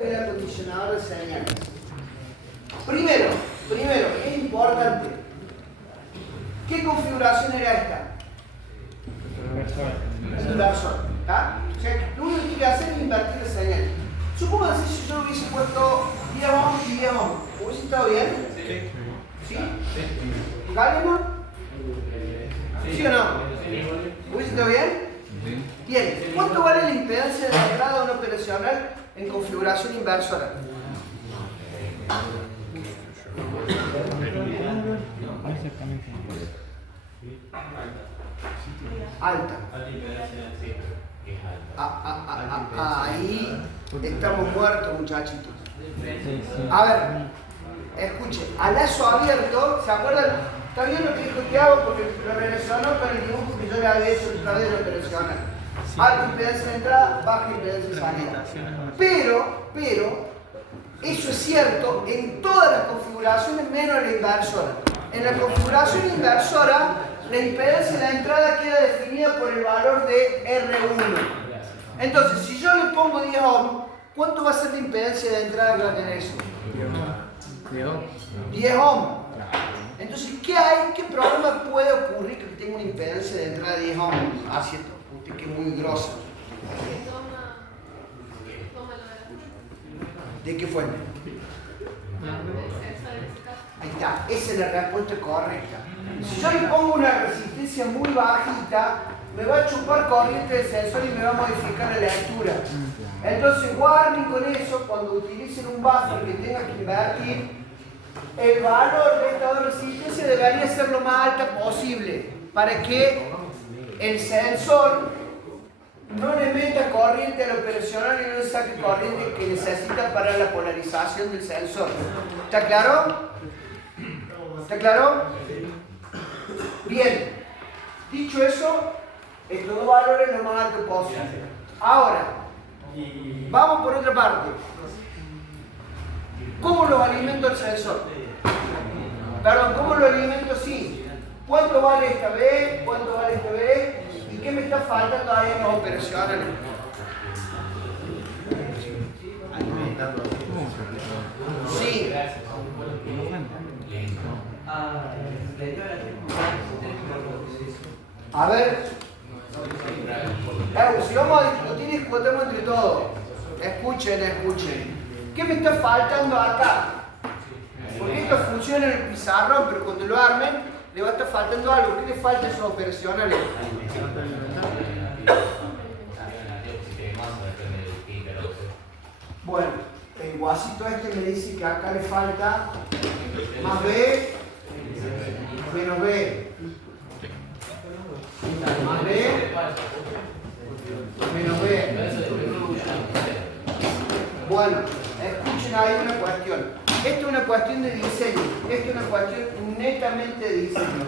El acondicionador de señales. Primero, es importante. ¿Qué configuración era esta? Inversor. ¿Está? O sea, lo único que tiene que hacer es invertir la señal. Supongo que si yo hubiese puesto 10 ohms y 10 ohms, ¿hubiese estado bien? ¿Sí? ¿Galeno? ¿Sí o no? ¿Hubiese estado bien? Bien. ¿Cuánto vale la impedancia de entrada de una operacional en configuración inversora? Alta. Ahí estamos muertos, muchachitos. A ver, escuchen, a lazo abierto, ¿se acuerdan? Está bien lo que dijo Tiago porque lo relacionó con el dibujo que yo le había hecho otra vez de la operacional. Alta impedancia de entrada, baja impedancia de salida. Pero, eso es cierto en todas las configuraciones menos en la inversora. En la configuración inversora, la impedancia de la entrada queda definida por el valor de R1. Entonces, si yo le pongo 10 ohms, ¿cuánto va a ser la impedancia de entrada que va a tener eso? 10 ohms. Entonces, ¿qué hay? ¿Qué problema puede ocurrir que tenga una impedancia de entrada de 10 ohms? Así es, usted que es muy grosa. ¿De qué fuente? Ahí está, esa es la respuesta correcta. Si yo le pongo una resistencia muy bajita, me va a chupar corriente del sensor y me va a modificar la lectura. Entonces, guarden con eso cuando utilicen un buffer que tenga que invertir. El valor de esta resistencia debería ser lo más alta posible para que el sensor no le meta corriente al operacional y no le saque corriente que necesita para la polarización del sensor. ¿Está claro? ¿Está claro? Bien. Dicho eso, estos dos valores lo más alto posible. Ahora, vamos por otra parte. ¿Cómo los alimento el sensor? Perdón, ¿cómo lo alimento? Sí. ¿Cuánto vale esta B? ¿Cuánto vale esta B? ¿Y qué me está faltando ahí en los operacionales? Sí. A ver. Si vamos a discutir, discutamos entre todos. Escuchen. ¿Qué me está faltando acá? Porque esto funciona en el pizarrón, pero cuando lo armen, le va a estar faltando algo. ¿Qué le falta a esos operacionales? Bueno, el guasito este me dice que acá le falta más B, menos B. Más B, menos B. Bueno, escuchen ahí una cuestión. Esto es una cuestión de diseño. Esto es una cuestión netamente de diseño.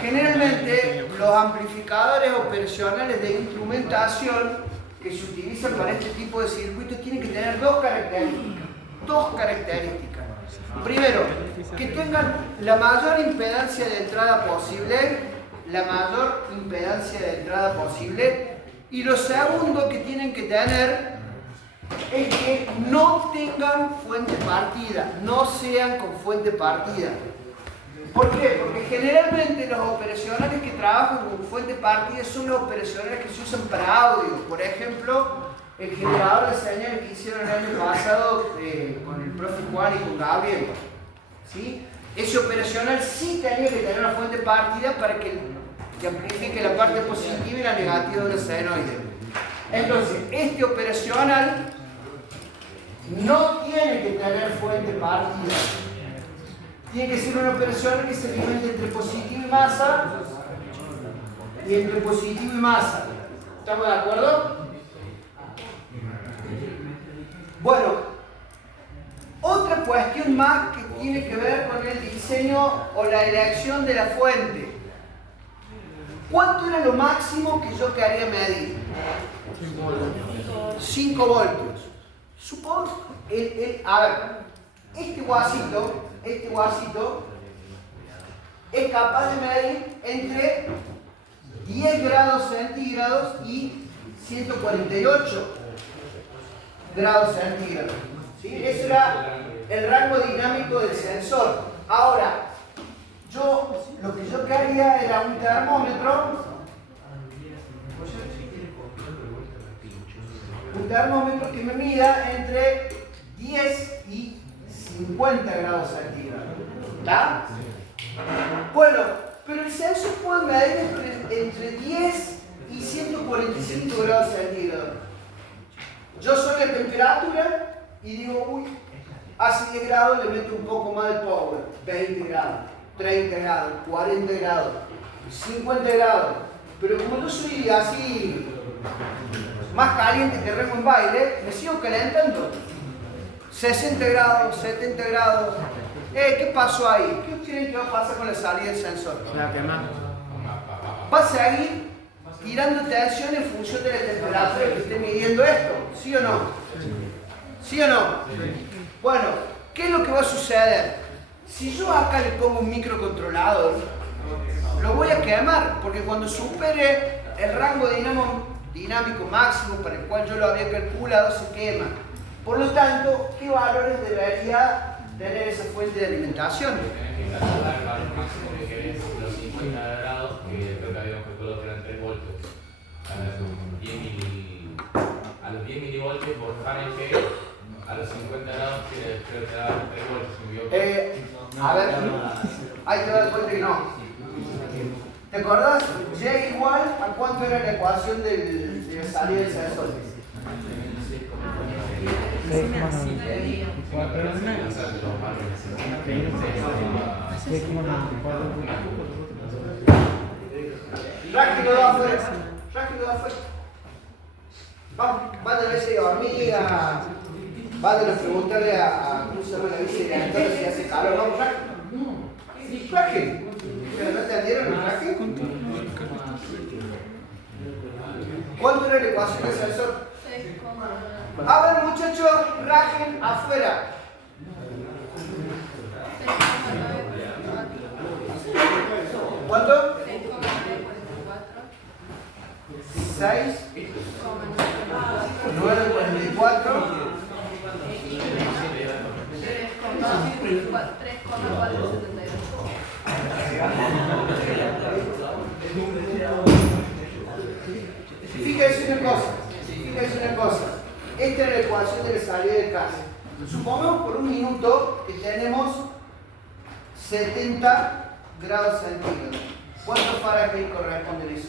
Generalmente, los amplificadores operacionales de instrumentación que se utilizan para este tipo de circuitos tienen que tener dos características. Primero, que tengan la mayor impedancia de entrada posible, y lo segundo que tienen que tener es que no tengan fuente partida, no sean con fuente partida. ¿Por qué? Porque generalmente los operacionales que trabajan con fuente partida son los operacionales que se usan para audio. Por ejemplo, el generador de señales que hicieron el año pasado con el profe Juan y con Gabriel. ¿Sí? Ese operacional sí tenía que tener una fuente partida para que amplifique la parte positiva y la negativa de la senoide. Entonces, este operacional no tiene que tener fuente partida. Tiene que ser una operación que se alimente entre positivo y masa y entre positivo y masa. ¿Estamos de acuerdo? Bueno, otra cuestión más que tiene que ver con el diseño o la elección de la fuente. ¿Cuánto era lo máximo que yo quería medir? 5 voltios. Supongo, a ver, este guasito es capaz de medir entre 10 grados centígrados y 148 grados centígrados. ¿Sí? Ese era el rango dinámico del sensor. Ahora, lo que yo quería era un termómetro. Un termómetro que me mida entre 10 y 50 grados centígrados. ¿Está? Bueno, pero el sensor puede medir entre 10 y 145 grados centígrados. Yo soy la temperatura y digo, uy, hace 10 grados le meto un poco más de power. 20 grados, 30 grados, 40 grados, 50 grados. Pero como yo soy así más caliente que remo en baile, me sigo calentando. 60 grados, 70 grados. ¿Qué pasó ahí? ¿Qué creen que va a pasar con la salida del sensor? Va a seguir tirando tensión en función de la temperatura que esté midiendo esto. ¿Sí o no? ¿Sí o no? Bueno, ¿qué es lo que va a suceder? Si yo acá le pongo un microcontrolador, lo voy a quemar, porque cuando supere el rango dinámico máximo para el cual yo lo había calculado, se quema. Por lo tanto, ¿qué valores debería tener esa fuente de alimentación? Los 50 grados, que creo que habíamos calculado que eran 3 voltios. A los 10 milivoltios por Fahrenheit, a los 50 grados creo que daban 3 voltios. A ver, ahí te das cuenta que no. ¿Te acordás? Y igual a cuánto era la ecuación de la salida del sensor. Rápido de afuera. Rápido de afuera. Vamos, van a ver si hay hormigas. Van a preguntarle a ¿cómo se llama la bici de Antonio si hace calor? Vamos, rápido. Rápido. ¿No te adhieron el traje? ¿Cuánto era la ecuación del sensor? A ver, muchachos, rajen afuera. ¿Cuánto? 6, 9,44. Fíjense una cosa. Esta es la ecuación de la salida de casa. Supongamos por un minuto que tenemos 70 grados centígrados. ¿Cuántos Fahrenheit corresponden a eso?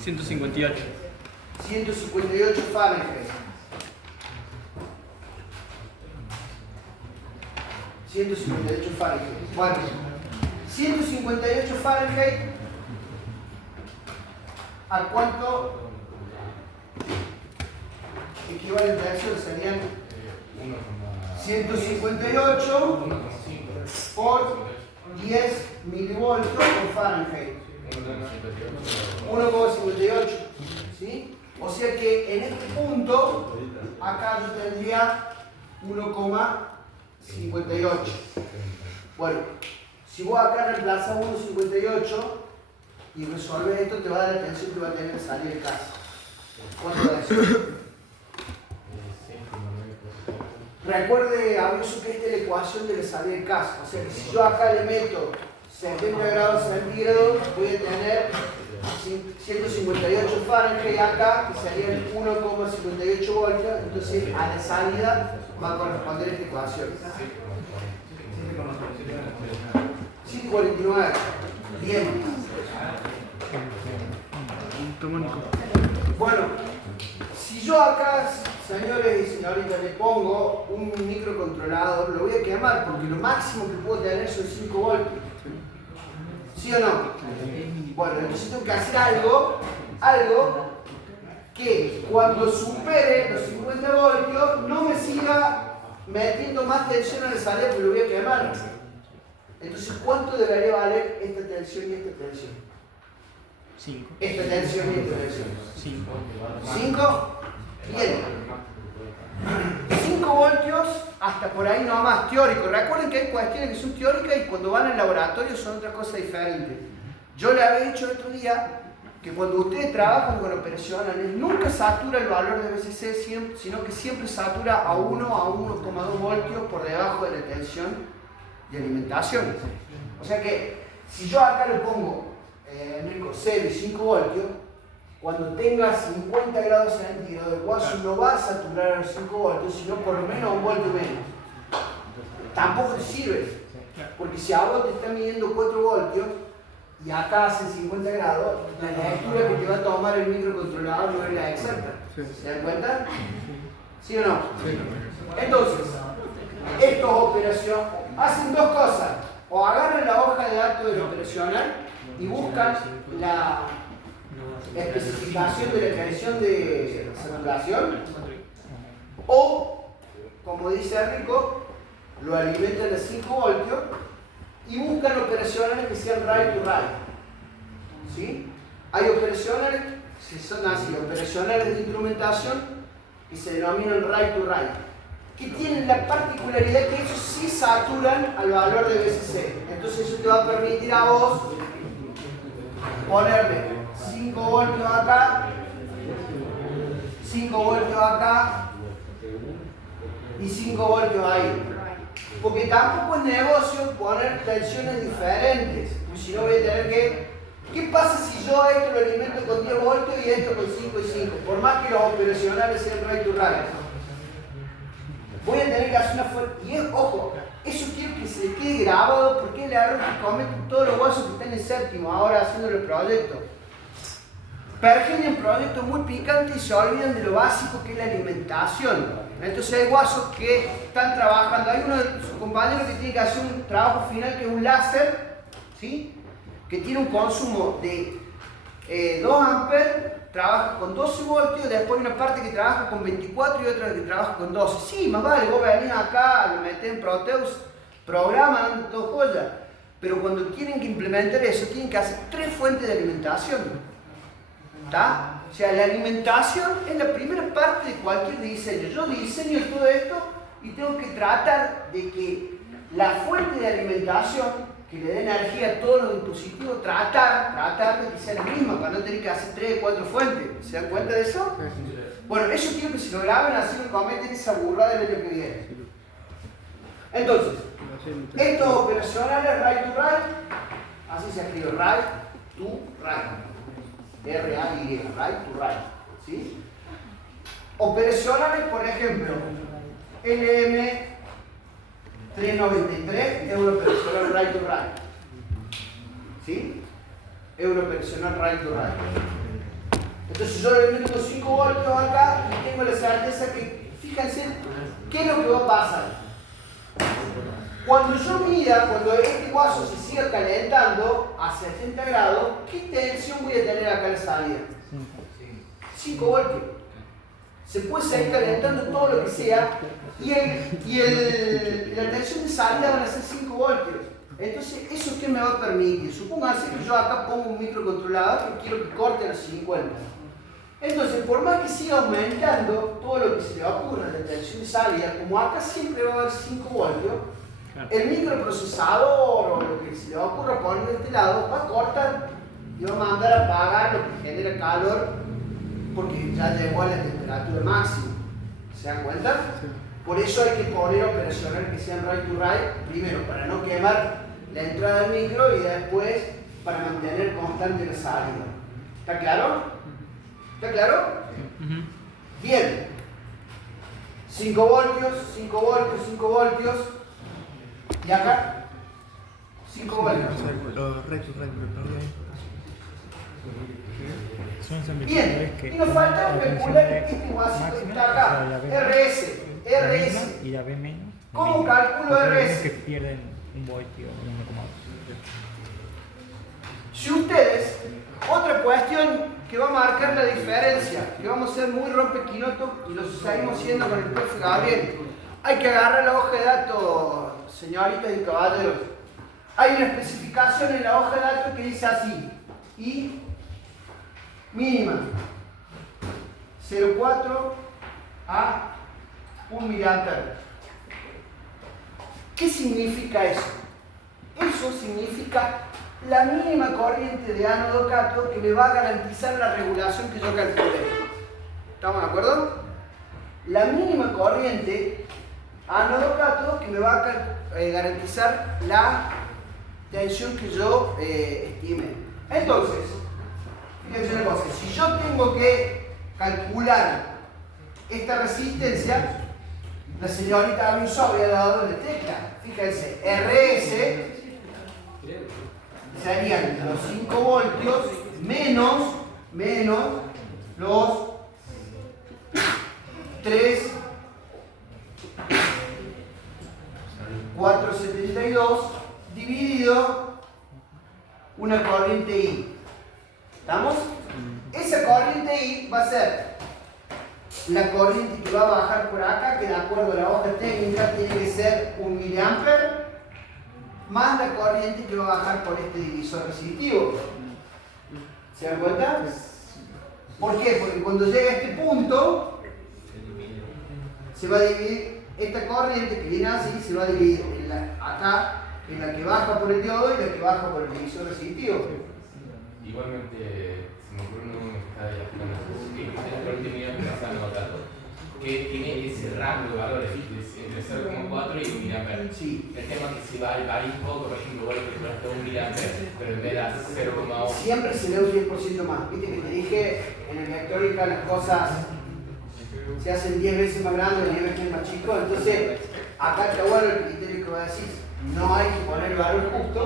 158. 158 Fahrenheit. 158 Fahrenheit. Bueno, 158 Fahrenheit, ¿a cuánto equivalen a eso? Serían 158 por 10 milivoltios por Fahrenheit. 1,58. ¿Sí? O sea que en este punto, acá yo tendría 1,58. Bueno, si vos acá reemplazas 1,58 y resuelves esto, te va a dar la tensión que va a tener que salir de casa. ¿Cuánto da eso? Recuerde, aviso que esta es la ecuación de la salida de casa. O sea que si yo acá le meto 70 grados centígrados, voy a tener 158 Fahrenheit acá, que serían 1,58 voltios. Entonces a la salida va a corresponder esta ecuación. 149. Bien. Bueno, si yo acá, señores y señoritas, le pongo un microcontrolador, lo voy a quemar porque lo máximo que puedo tener son 5 voltios. ¿Sí o no? Bueno, entonces tengo que hacer algo que cuando supere los 50 voltios no me siga metiendo más tensión en la salida porque lo voy a quemar. Entonces, ¿cuánto debería valer esta tensión y esta tensión? 5. Esta tensión y esta tensión. 5. 5. Bien. 5 voltios hasta por ahí nomás, teórico. Recuerden que hay cuestiones que son teóricas y cuando van al laboratorio son otra cosa diferente. Yo le había dicho el otro día que cuando ustedes trabajan con operacionales, nunca satura el valor de BCC, sino que siempre satura a 1 a 1,2 voltios por debajo de la tensión de alimentación. O sea que si yo acá le pongo 0 y 5 voltios, cuando tenga 50 grados centígrados, el guaso no va a saturar a los 5 voltios, sino por lo menos a 1 voltio menos. Tampoco te sirve, porque si a vos te está midiendo 4 voltios y acá hace 50 grados, la lectura que te va a tomar el microcontrolador no es la exacta. ¿Se dan cuenta? ¿Sí o no? Sí. Entonces, estos operaciones hacen dos cosas. O agarran la hoja de datos del operacional y buscan la especificación de la creación de saturación, o, como dice Enrico, lo alimentan a 5 voltios y buscan operacionales que sean right to right. ¿Sí? Hay operacionales que son así, operacionales de instrumentación que se denominan right to right, que tienen la particularidad que ellos sí saturan al valor de BCC. Entonces eso te va a permitir a vos ponerle 5 voltios acá, 5 voltios acá y 5 voltios ahí. Porque tampoco es negocio poner tensiones diferentes. Si no voy a tener que... ¿Qué pasa si yo esto lo alimento con 10 voltios y esto con 5 y 5? Por más que los operacionales sean right to right. Voy a tener que hacer una fuerza. Y ojo, eso quiero que se le quede grabado porque es el error que cometen todos los guasos que están en séptimo ahora haciendo los proyectos. Pergenian proyectos muy picantes y se olvidan de lo básico que es la alimentación. Entonces hay guasos que están trabajando. Hay uno de sus compañeros que tiene que hacer un trabajo final que es un láser, ¿sí? Que tiene un consumo de 2 amperes. Trabaja con 12 voltios, después hay una parte que trabaja con 24 y otra que trabaja con 12. Sí, más vale, vos venís acá, lo metés en Proteus, programan, todo joya. Pero cuando tienen que implementar eso, tienen que hacer 3 fuentes de alimentación. ¿Está? O sea, la alimentación es la primera parte de cualquier diseño. Yo diseño todo esto y tengo que tratar de que la fuente de alimentación que le dé energía a todos los dispositivos, tratar de que sea la misma para no tener que hacer 3 o 4 fuentes. ¿Se dan cuenta de eso? Bueno, eso quiero que se lo graben, así no cometen esa burrada del año que viene. Entonces, estos operacionales right to right, así se escribe right to right. R-A-Y, right to right. ¿Sí? Operacionales, por ejemplo, LM 393 es una operacional right to right. ¿Sí? Es una operacional right to right. Entonces yo le meto 5 voltios acá y tengo la certeza que, fíjense, ¿qué es lo que va a pasar? Cuando yo mida, cuando este guaso se siga calentando a 70 grados, ¿qué tensión voy a tener acá en la salida? 5 voltios. Se puede seguir calentando todo lo que sea y la tensión de salida van a ser 5 voltios. Entonces, ¿eso qué me va a permitir? Supónganse que yo acá pongo un microcontrolador que quiero que corte a los 50. Entonces, por más que siga aumentando todo lo que se le ocurra la tensión de salida, como acá siempre va a haber 5 voltios, el microprocesador o lo que se le ocurra poner de este lado va a cortar y va a mandar a apagar lo que genera calor porque ya llegó a la temperatura máxima. ¿Se dan cuenta? Sí. Por eso hay que poner operacionales que sean right to right, primero para no quemar la entrada del micro y después para mantener constante la salida. ¿Está claro? ¿Está claro? Bien. 5 voltios, 5 voltios, 5 voltios. ¿Y acá? 5 voltios. Bien, y nos falta calcular este guasito que está acá, RS. Y la B menos. ¿Cómo calculo RS? Que pierden un voltio. Si ustedes, otra cuestión que va a marcar la diferencia, que vamos a ser muy rompequinotos y lo seguimos siendo con el profe Gabriel, hay que agarrar la hoja de datos, señoritas y caballeros. Hay una especificación en la hoja de datos que dice así, I mínima 0,4 a 1 miliampere. ¿Qué significa eso? Eso significa la mínima corriente de ánodo-cátodo que me va a garantizar la regulación que yo calculé. ¿Estamos de acuerdo? La mínima corriente ánodo-cátodo que me va a garantizar la tensión que yo estimé. Entonces, fíjense una cosa, si yo tengo que calcular esta resistencia, la señorita Abiuso había dado la tecla. Fíjense, RS serían los 5 voltios menos los 3,472 dividido una corriente I. ¿Estamos? Esa corriente I va a ser la corriente que va a bajar por acá, que de acuerdo a la hoja técnica tiene que ser 1 mA, más la corriente que va a bajar por este divisor resistitivo. ¿Se dan cuenta? ¿Por qué? Porque cuando llega a este punto, se va a dividir esta corriente que viene así, se va a dividir acá, en la que baja por el diodo y la que baja por el divisor resistitivo. Igualmente, se me ocurre una escala de la continuidad pensando datos que tiene ese rango de valores entre 0,4 y 1 mA. Sí. El tema es que si varía un poco, por ejemplo, vuelve hasta 1 mA, pero en vez de 0,8. Siempre se le da un 10% más. Viste que te dije, en electrónica las cosas se hacen 10 veces más grandes, 10 veces más chicos. Entonces, acá está bueno el criterio que va a decir. No hay que poner el valor justo,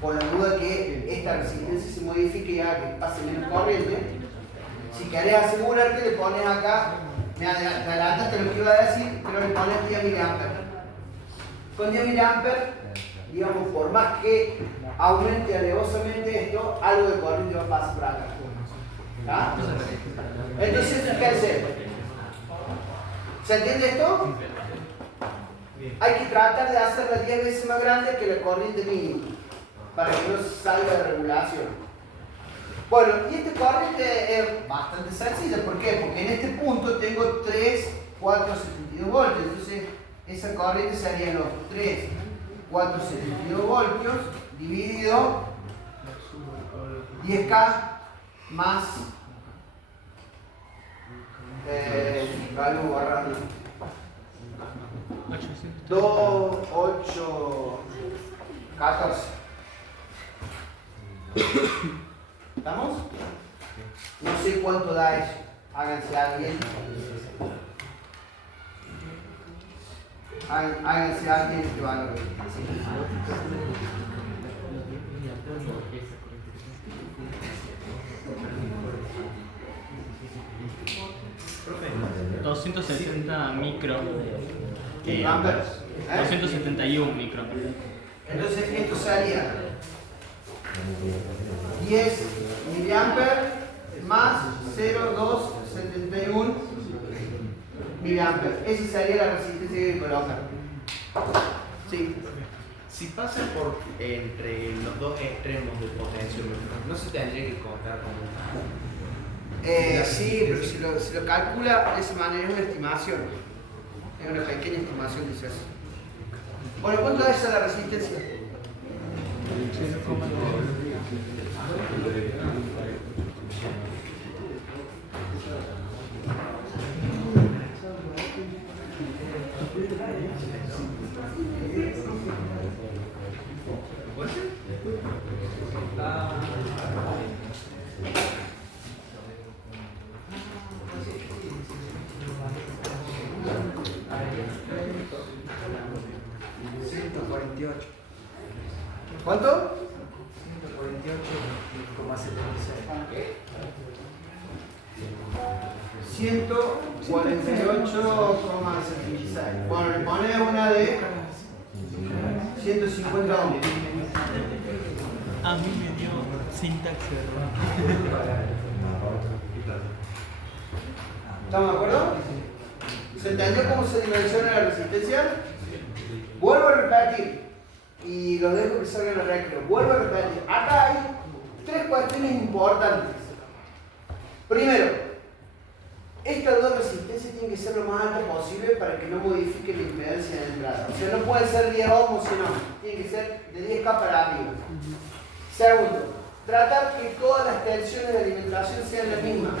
por la duda que esta resistencia se modifique y haga que pase menos corriente. Si querés asegurarte, le pones acá, me adelantaste lo que iba a decir, pero le pones 10 mA. Con 10 mA, digamos, por más que aumente alevosamente esto, algo de corriente va a pasar por acá. ¿Está? Entonces, fíjense, ¿se entiende esto? Hay que tratar de hacerla 10 veces más grande que la corriente mínima, para que no salga de regulación. Bueno, y esta corriente es bastante sencilla. ¿Por qué? Porque en este punto tengo 3,472 voltios. Entonces, esa corriente serían los 3,472 voltios dividido 10K más algo borrando 2, 8, 14. ¿Estamos? No sé cuánto da eso. Háganse alguien. Háganse alguien este valor. Profe, 270 micro. Amperes. 271 micro. Entonces esto sería 10 miliamperes más 0,271 miliamperes. Esa sería la resistencia que colocan. Sí. Si pasa por entre los dos extremos del potenciómetro, ¿no se tendría que contar como sí, pero si lo calcula de esa manera es una estimación. Es una pequeña estimación, dice eso. Bueno, ¿cuánto es la resistencia? 148. ¿Cuánto? 148,76. Bueno, le pones una de 150 ohms. A mí me dio sintaxis error. ¿Estamos de acuerdo? ¿Se entendió cómo se dimensiona la resistencia? Vuelvo a repetir, y lo dejo que salga en el recreo. Vuelvo a repetir, acá hay 3 cuestiones importantes. Primero, estas dos resistencias tienen que ser lo más alta posible para que no modifique la impedancia de entrada. O sea, no puede ser 10 ohms, sino tiene que ser de 10K para arriba. Segundo, tratar que todas las tensiones de alimentación sean las mismas.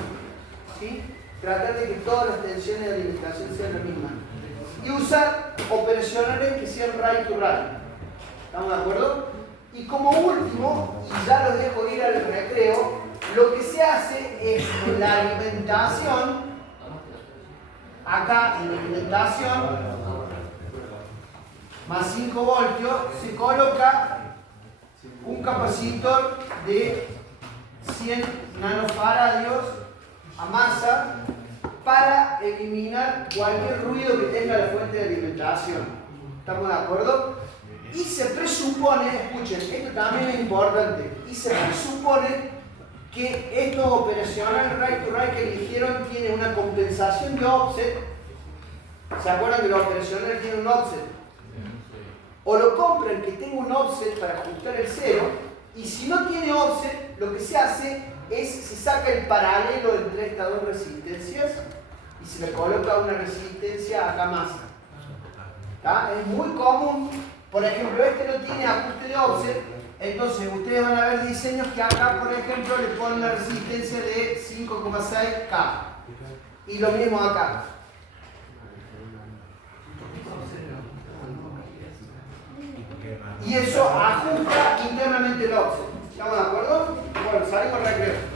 ¿Sí? Tratar de que todas las tensiones de alimentación sean las mismas. Y usar operacionales que sean right to right. ¿Estamos de acuerdo? Y como último, y ya los dejo ir al recreo, lo que se hace es en la alimentación, acá en la alimentación, más 5 voltios, se coloca un capacitor de 100 nanofaradios a masa para eliminar cualquier ruido que tenga la fuente de alimentación. ¿Estamos de acuerdo? Y se presupone, escuchen, esto también es importante, y se presupone que estos operacionales right to right que eligieron tienen una compensación de offset. ¿Se acuerdan que los operacionales tienen un offset? O lo compran que tenga un offset para ajustar el cero, y si no tiene offset, lo que se hace es se saca el paralelo entre estas dos resistencias y se le coloca una resistencia acá más. ¿Tá? Es muy común, por ejemplo, este no tiene ajuste de offset, entonces ustedes van a ver diseños que acá, por ejemplo, le ponen la resistencia de 5,6K y lo mismo acá. Y eso ajusta internamente el offset. ¿Estamos de acuerdo? Bueno, salimos al recreo.